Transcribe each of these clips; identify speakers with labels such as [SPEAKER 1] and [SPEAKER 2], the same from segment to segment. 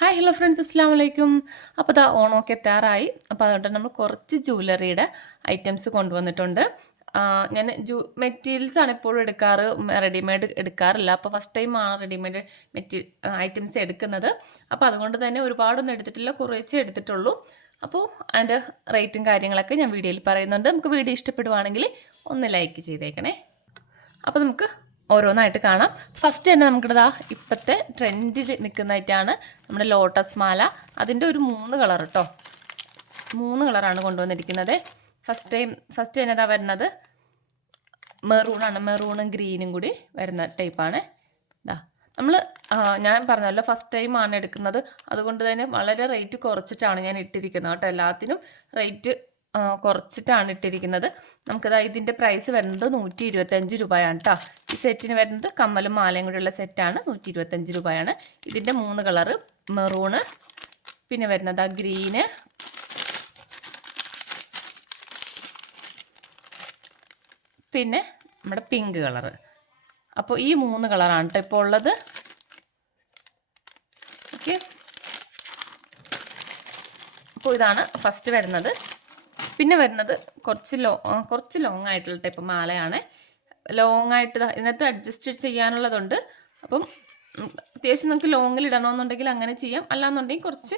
[SPEAKER 1] Hi hello friends അസ്സാം വലൈക്കും അപ്പോൾ അതാ ഓണമൊക്കെ എത്താറായി അപ്പോൾ അതുകൊണ്ട് നമ്മൾ കുറച്ച് ജ്വല്ലറിയുടെ ഐറ്റംസ് കൊണ്ടുവന്നിട്ടുണ്ട്. ഞാൻ ജു മെറ്റീരിയൽസ് ആണ് എപ്പോഴും എടുക്കാറ് റെഡിമെയ്ഡ് എടുക്കാറില്ല. അപ്പോൾ ഫസ്റ്റ് ടൈമാണ് റെഡിമെയ്ഡ് മെറ്റീരിയൽ ഐറ്റംസ് എടുക്കുന്നത്. അപ്പോൾ അതുകൊണ്ട് തന്നെ ഒരുപാടൊന്നും എടുത്തിട്ടില്ല കുറേച്ചേ എടുത്തിട്ടുള്ളൂ. അപ്പോൾ അതിന്റെ റേറ്റും കാര്യങ്ങളൊക്കെ ഞാൻ വീഡിയോയിൽ പറയുന്നുണ്ട്. നമുക്ക് വീഡിയോ ഇഷ്ടപ്പെടുവാണെങ്കിൽ ഒന്ന് ലൈക്ക് ചെയ്തേക്കണേ. അപ്പോൾ നമുക്ക് ഓരോന്നായിട്ട് കാണാം. ഫസ്റ്റ് തന്നെ നമുക്കിതാ ഇപ്പോഴത്തെ ട്രെൻഡിൽ നിൽക്കുന്നതായിട്ടാണ് നമ്മുടെ ലോട്ടസ് മാല. അതിന്റെ ഒരു മൂന്ന് കളർ കേട്ടോ മൂന്ന് കളറാണ് കൊണ്ടുവന്നിരിക്കുന്നത്. ഫസ്റ്റ് ടൈം ഫസ്റ്റ് തന്നെ ഇതാ വരുന്നത് മെറൂണാണ് മെറൂണും ഗ്രീനും കൂടി വരുന്ന ടൈപ്പാണ് ഇതാ നമ്മൾ ഞാൻ പറഞ്ഞല്ലോ ഫസ്റ്റ് ടൈമാണ് എടുക്കുന്നത്. അതുകൊണ്ട് തന്നെ വളരെ റേറ്റ് കുറച്ചിട്ടാണ് ഞാൻ ഇട്ടിരിക്കുന്നത് കേട്ടോ. എല്ലാത്തിനും റേറ്റ് കുറച്ചിട്ടാണ് ഇട്ടിരിക്കുന്നത്. നമുക്കിതാ ഇതിന്റെ പ്രൈസ് വരുന്നത് നൂറ്റി ഇരുപത്തഞ്ച് രൂപയാണ് കേട്ടോ ഈ സെറ്റിന് വരുന്നത് കമ്മലും മാലയും കൂടെയുള്ള സെറ്റാണ് നൂറ്റി ഇരുപത്തഞ്ച് രൂപയാണ്. ഇതിന്റെ മൂന്ന് കളറ് മെറൂണ് പിന്നെ വരുന്നത് ആ ഗ്രീന് പിന്നെ നമ്മുടെ പിങ്ക് കളറ് അപ്പോൾ ഈ മൂന്ന് കളറാണ് കേട്ടോ ഇപ്പോൾ ഉള്ളത്. ഓക്കെ അപ്പോൾ ഇതാണ് ഫസ്റ്റ് വരുന്നത്. പിന്നെ വരുന്നത് കുറച്ച് ലോ കുറച്ച് ലോങ് ആയിട്ടുള്ള ടൈപ്പ് മാലയാണ്. ലോങ് ആയിട്ട് ഇതിനകത്ത് അഡ്ജസ്റ്റ് ചെയ്യാനുള്ളതുണ്ട്. അപ്പം അത്യാവശ്യം നമുക്ക് ലോങ്ങിൽ ഇടണമെന്നുണ്ടെങ്കിൽ അങ്ങനെ ചെയ്യാം. അല്ലാന്നുണ്ടെങ്കിൽ കുറച്ച്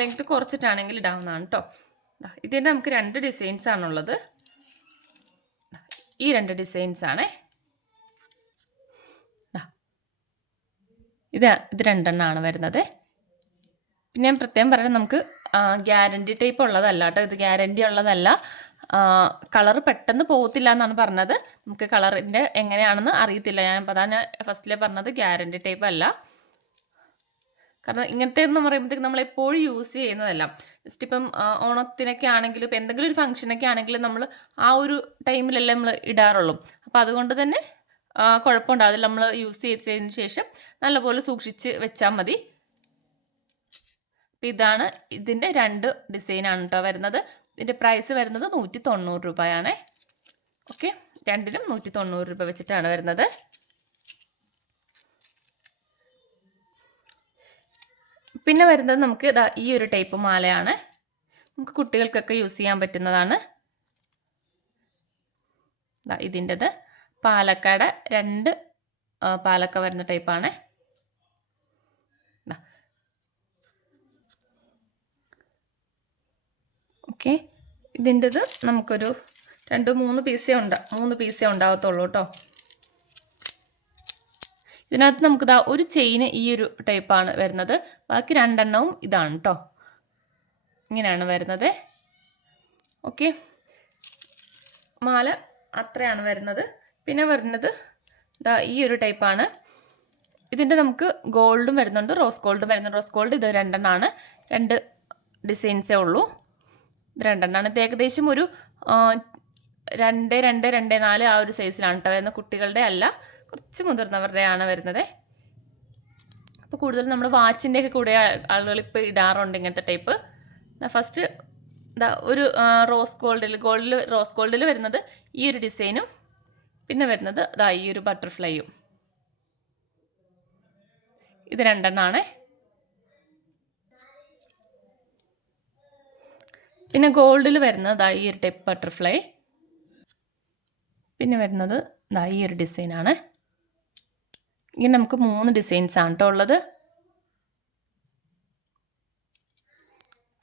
[SPEAKER 1] ലെങ്ത് കുറച്ചിട്ടാണെങ്കിൽ ഇടാവുന്നതാണ് കേട്ടോ ഇതിന്റെ നമുക്ക് രണ്ട് ഡിസൈൻസ് ആണുള്ളത്. ഈ രണ്ട് ഡിസൈൻസ് ആണേ. ഇത് ഇത് രണ്ടെണ്ണമാണ് വരുന്നത്. പിന്നെ ഞാൻ പ്രത്യേകം പറയണം നമുക്ക് ഗ്യാരണ്ടി ടൈപ്പ് ഉള്ളതല്ല കേട്ടോ ഇത്. ഗ്യാരണ്ടി ഉള്ളതല്ല. കളർ പെട്ടെന്ന് പോകത്തില്ല എന്നാണ് പറഞ്ഞത്. നമുക്ക് കളറിന്റെ എങ്ങനെയാണെന്ന് അറിയത്തില്ല. ഞാൻ അപ്പോൾ അതാണ് ഫസ്റ്റിലെ പറഞ്ഞത് ഗ്യാരണ്ടി ടൈപ്പ് അല്ല. കാരണം ഇങ്ങനത്തെ എന്ന് പറയുമ്പോഴത്തേക്ക് നമ്മൾ എപ്പോഴും യൂസ് ചെയ്യുന്നതല്ല. ജസ്റ്റ് ഇപ്പം ഓണത്തിനൊക്കെ ആണെങ്കിലും ഇപ്പം എന്തെങ്കിലും ഒരു ഫംഗ്ഷനൊക്കെ ആണെങ്കിലും നമ്മൾ ആ ഒരു ടൈമിലല്ലേ നമ്മൾ ഇടാറുള്ളൂ. അപ്പോൾ അതുകൊണ്ട് തന്നെ കുഴപ്പമുണ്ടാവില്ല നമ്മൾ യൂസ് ചെയ്തതിന് ശേഷം നല്ലപോലെ സൂക്ഷിച്ച് വെച്ചാൽ മതി. അപ്പം ഇതാണ് ഇതിന്റെ രണ്ട് ഡിസൈനാണ് കേട്ടോ വരുന്നത്. ഇതിന്റെ പ്രൈസ് വരുന്നത് നൂറ്റി തൊണ്ണൂറ് രൂപയാണ്. ഓക്കെ രണ്ടിനും നൂറ്റി തൊണ്ണൂറ് രൂപ വെച്ചിട്ടാണ് വരുന്നത്. പിന്നെ വരുന്നത് നമുക്ക് ഇതാ ഈ ഒരു ടൈപ്പ് മാലയാണ്. നമുക്ക് കുട്ടികൾക്കൊക്കെ യൂസ് ചെയ്യാൻ പറ്റുന്നതാണ്. ഇതിന്റെത്. പാലക്കാട് രണ്ട് പാലക്ക വരുന്ന ടൈപ്പാണ് ഓക്കെ. ഇതിന്റെത് നമുക്കൊരു രണ്ട് മൂന്ന് പീസേ ഉണ്ടാ മൂന്ന് പീസേ ഉണ്ടാകത്തുള്ളൂ കേട്ടോ. ഇതിനകത്ത് നമുക്ക് ദാ ഒരു ചെയിന് ഈ ഒരു ടൈപ്പാണ് വരുന്നത്. ബാക്കി രണ്ടെണ്ണവും ഇതാണ് കേട്ടോ ഇങ്ങനെയാണ് വരുന്നത്. ഓക്കെ. മാല അത്രയാണ് വരുന്നത്. പിന്നെ വരുന്നത് ദാ ഈ ഒരു ടൈപ്പാണ് ഇതിന്റെ നമുക്ക് ഗോൾഡും വരുന്നുണ്ട് റോസ് ഗോൾഡും വരുന്നുണ്ട്. റോസ് ഗോൾഡ് ഇത് രണ്ടെണ്ണമാണ് രണ്ട് ഡിസൈൻസേ ഉള്ളൂ. രണ്ടെണ്ണമാണ് ഇത് ഏകദേശം ഒരു രണ്ട് രണ്ട് രണ്ട് നാല് ആ ഒരു സൈസിലാണ് കേട്ടോ വരുന്നത്. കുട്ടികളുടെ അല്ല കുറച്ച് മുതിർന്നവരുടെയാണ് വരുന്നത്. അപ്പോൾ കൂടുതൽ നമ്മൾ വാച്ചിന്റെ ഒക്കെ കൂടെ ആളുകൾ ഇപ്പോൾ ഇടാറുണ്ട് ഇങ്ങനത്തെ ടൈപ്പ്. ഫസ്റ്റ് ഇതാ ഒരു റോസ് ഗോൾഡിൽ ഗോൾഡിൽ റോസ് ഗോൾഡിൽ വരുന്നത് ഈ ഒരു ഡിസൈനും പിന്നെ വരുന്നത് ഇതാ ഈ ഒരു ബട്ടർഫ്ലൈയും ഇത് രണ്ടെണ്ണമാണ് പിന്നെ ഗോൾഡിൽ വരുന്നത് ഈ ഒരു ടെപ്പ് ബട്ടർഫ്ലൈ. പിന്നെ വരുന്നത് ഈ ഒരു ഡിസൈനാണ് ഇങ്ങനെ നമുക്ക് മൂന്ന് ഡിസൈൻസ് ആണ് കേട്ടോ ഉള്ളത്.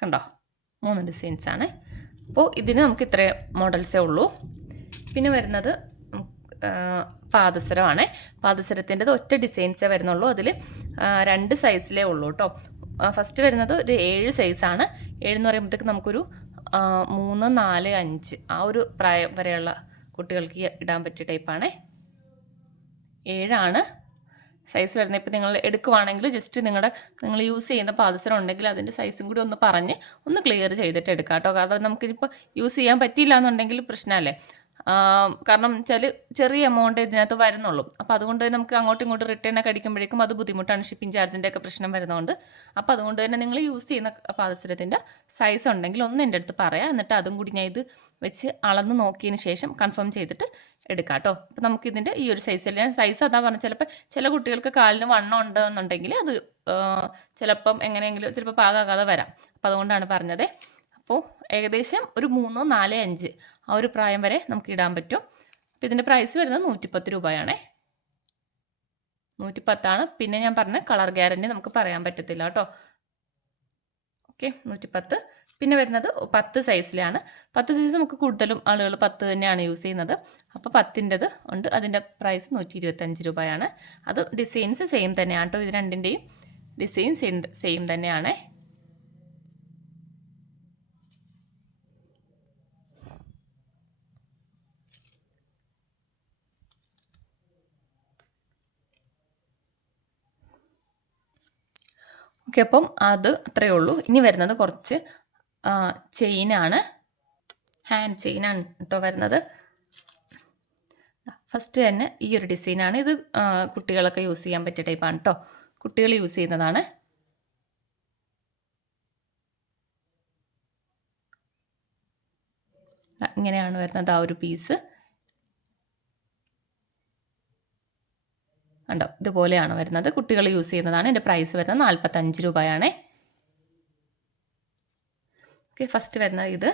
[SPEAKER 1] കണ്ടോ? മൂന്ന് ഡിസൈൻസ് ആണ്. അപ്പോൾ ഇതിന് നമുക്ക് ഇത്ര മോഡൽസേ ഉള്ളൂ. പിന്നെ വരുന്നത് പാദസരമാണ്. പാദസരത്തിന്റെത് ഒറ്റ ഡിസൈൻസേ വരുന്നുള്ളൂ. അതിൽ രണ്ട് സൈസിലേ ഉള്ളൂ കേട്ടോ ഫസ്റ്റ് വരുന്നത് ഒരു ഏഴ് സൈസാണ് ഏഴെന്ന് പറയുമ്പോഴത്തേക്ക് നമുക്കൊരു മൂന്ന് നാല് അഞ്ച് ആ ഒരു പ്രായം വരെയുള്ള കുട്ടികൾക്ക് ഇടാൻ പറ്റിയ ടൈപ്പാണേ ഏഴാണ്. സൈസ് വരുന്നത് ഇപ്പോൾ നിങ്ങൾ എടുക്കുവാണെങ്കിൽ ജസ്റ്റ് നിങ്ങളുടെ നിങ്ങൾ യൂസ് ചെയ്യുന്ന പാദസരം ഉണ്ടെങ്കിൽ അതിന്റെ സൈസും കൂടി ഒന്ന് പറഞ്ഞ് ഒന്ന് ക്ലിയർ ചെയ്തിട്ട് എടുക്കാം കേട്ടോ കാരണം നമുക്കിപ്പോൾ യൂസ് ചെയ്യാൻ പറ്റിയില്ല എന്നുണ്ടെങ്കിൽ പ്രശ്നമല്ലേ? കാരണം ചില ചെറിയ എമൗണ്ട് ഇതിനകത്ത് വരുന്നുള്ളൂ. അപ്പോൾ അതുകൊണ്ട് തന്നെ നമുക്ക് അങ്ങോട്ടും ഇങ്ങോട്ടും റിട്ടേൺ ഒക്കെ അടിക്കുമ്പോഴേക്കും അത് ബുദ്ധിമുട്ടാണ്. ഷിപ്പിംഗ് ചാർജിന്റെ ഒക്കെ പ്രശ്നം വരുന്നതുകൊണ്ട് അപ്പോൾ അതുകൊണ്ട് തന്നെ നിങ്ങൾ യൂസ് ചെയ്യുന്ന പാദസരത്തിന്റെ സൈസ് ഉണ്ടെങ്കിൽ ഒന്ന് എന്റെ അടുത്ത് പറയാം. എന്നിട്ട് അതും കൂടി ഞാൻ ഇത് വെച്ച് അളന്ന് നോക്കിയതിന് ശേഷം കൺഫേം ചെയ്തിട്ട് എടുക്കാം കേട്ടോ നമുക്ക് നമുക്കിതിന്റെ ഈ ഒരു സൈസിൽ ഞാൻ സൈസ് അതാ പറഞ്ഞത് ചിലപ്പോൾ ചില കുട്ടികൾക്ക് കാലിന് വണ്ണം ഉണ്ടെന്നുണ്ടെങ്കിൽ അത് ചിലപ്പം എങ്ങനെയെങ്കിലും ചിലപ്പോൾ പാകാകാതെ വരാം. അപ്പോൾ അതുകൊണ്ടാണ് പറഞ്ഞത്. അപ്പോൾ ഏകദേശം ഒരു മൂന്ന് നാല് അഞ്ച് ആ ഒരു പ്രായം വരെ നമുക്ക് ഇടാൻ പറ്റും. അപ്പോൾ ഇതിന്റെ പ്രൈസ് വരുന്നത് നൂറ്റിപ്പത്ത് രൂപയാണേ. നൂറ്റിപ്പത്താണ്. പിന്നെ ഞാൻ പറഞ്ഞ കളർ ഗ്യാരന്റി നമുക്ക് പറയാൻ പറ്റത്തില്ല കേട്ടോ. ഓക്കെ നൂറ്റിപ്പത്ത്. പിന്നെ വരുന്നത് പത്ത് സൈസിലാണ് പത്ത് സൈസ് നമുക്ക് കൂടുതലും ആളുകൾ പത്ത് തന്നെയാണ് യൂസ് ചെയ്യുന്നത്. അപ്പോൾ പത്തിന്റെത് ഉണ്ട്. അതിന്റെ പ്രൈസ് നൂറ്റി ഇരുപത്തഞ്ച് രൂപയാണ്. അത് ഡിസൈൻസ് സെയിം തന്നെയാണ് കേട്ടോ. ഇത് രണ്ടിന്റെയും ഡിസൈൻ സെയിം സെയിം തന്നെയാണ്. ഓക്കെ അത് അത്രയേ ഉള്ളൂ. ഇനി വരുന്നത് കുറച്ച് ചെയിനാണ് ഹാൻഡ് ചെയിനാണ് കേട്ടോ വരുന്നത്. ഫസ്റ്റ് തന്നെ ഈ ഒരു ഡിസൈനാണ് ഇത് കുട്ടികളൊക്കെ യൂസ് ചെയ്യാൻ പറ്റിയ ടൈപ്പാണ് കേട്ടോ കുട്ടികൾ യൂസ് ചെയ്യുന്നതാണ്. ഇങ്ങനെയാണ് വരുന്നത് ആ ഒരു പീസ് ഉണ്ടോ ഇതുപോലെയാണ് വരുന്നത്. കുട്ടികൾ യൂസ് ചെയ്യുന്നതാണ്. എന്റെ പ്രൈസ് വരുന്നത് നാൽപ്പത്തഞ്ച് രൂപയാണേ. ഓക്കെ ഫസ്റ്റ് വരുന്നത് ഇത്.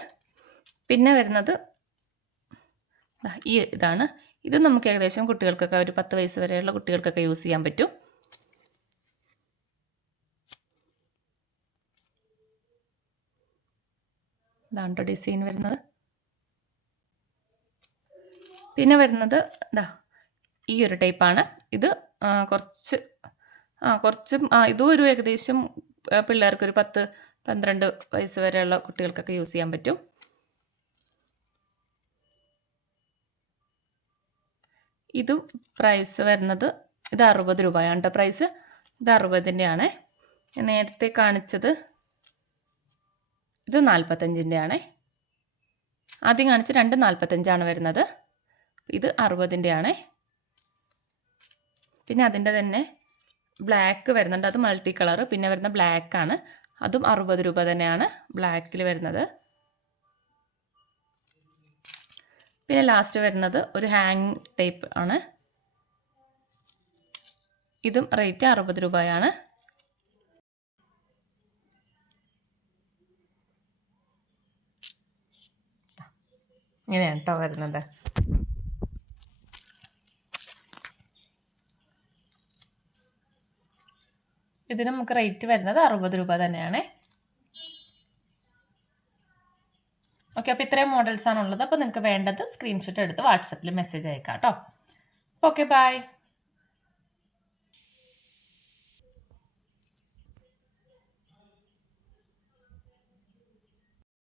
[SPEAKER 1] പിന്നെ വരുന്നത് ഈ ഇതാണ്. ഇത് നമുക്ക് ഏകദേശം കുട്ടികൾക്കൊക്കെ ഒരു പത്ത് വയസ്സ് വരെയുള്ള കുട്ടികൾക്കൊക്കെ യൂസ് ചെയ്യാൻ പറ്റും. ഇതാണ് ഡിസൈൻ വരുന്നത്. പിന്നെ വരുന്നത് ഇതാ ഈ ഒരു ടൈപ്പാണ് ഇത് കുറച്ച് ആ കുറച്ച് ആ, ഇതും ഒരു ഏകദേശം പിള്ളേർക്ക് ഒരു പത്ത് പന്ത്രണ്ട് വയസ്സ് വരെയുള്ള കുട്ടികൾക്കൊക്കെ യൂസ് ചെയ്യാൻ പറ്റും. ഇത് പ്രൈസ് വരുന്നത് ഇത് അറുപത് രൂപയാണ് കേട്ടോ പ്രൈസ് ഇത് അറുപതിന്റെയാണ് നേരത്തെ കാണിച്ചത് ഇത് നാൽപ്പത്തഞ്ചിന്റെ ആണേ ആദ്യം കാണിച്ച് രണ്ട് നാൽപ്പത്തഞ്ചാണ് വരുന്നത്. ഇത് അറുപതിന്റെ ആണേ പിന്നെ അതിന്റെ തന്നെ ബ്ലാക്ക് വരുന്നുണ്ട്. അത് മൾട്ടി കളർ പിന്നെ വരുന്ന ബ്ലാക്ക് ആണ്. അതും അറുപത് രൂപ തന്നെയാണ് ബ്ലാക്കിൽ വരുന്നത്. പിന്നെ ലാസ്റ്റ് വരുന്നത് ഒരു ഹാങ് ടൈപ്പ് ആണ്. ഇതും റേറ്റ് അറുപത് രൂപയാണ്. ഇങ്ങനെയാണ് കേട്ടോ വരുന്നത്. ഇതിന് നമുക്ക് റേറ്റ് വരുന്നത് അറുപത് രൂപ തന്നെയാണ്. ഓക്കെ അപ്പോൾ ഇത്രയും മോഡൽസ് ആണ് ഉള്ളത് അപ്പോൾ നിങ്ങൾക്ക് വേണ്ടത് സ്ക്രീൻഷോട്ട് എടുത്ത് വാട്സപ്പിൽ മെസ്സേജ് അയക്കാം കേട്ടോ ഓക്കെ ബൈ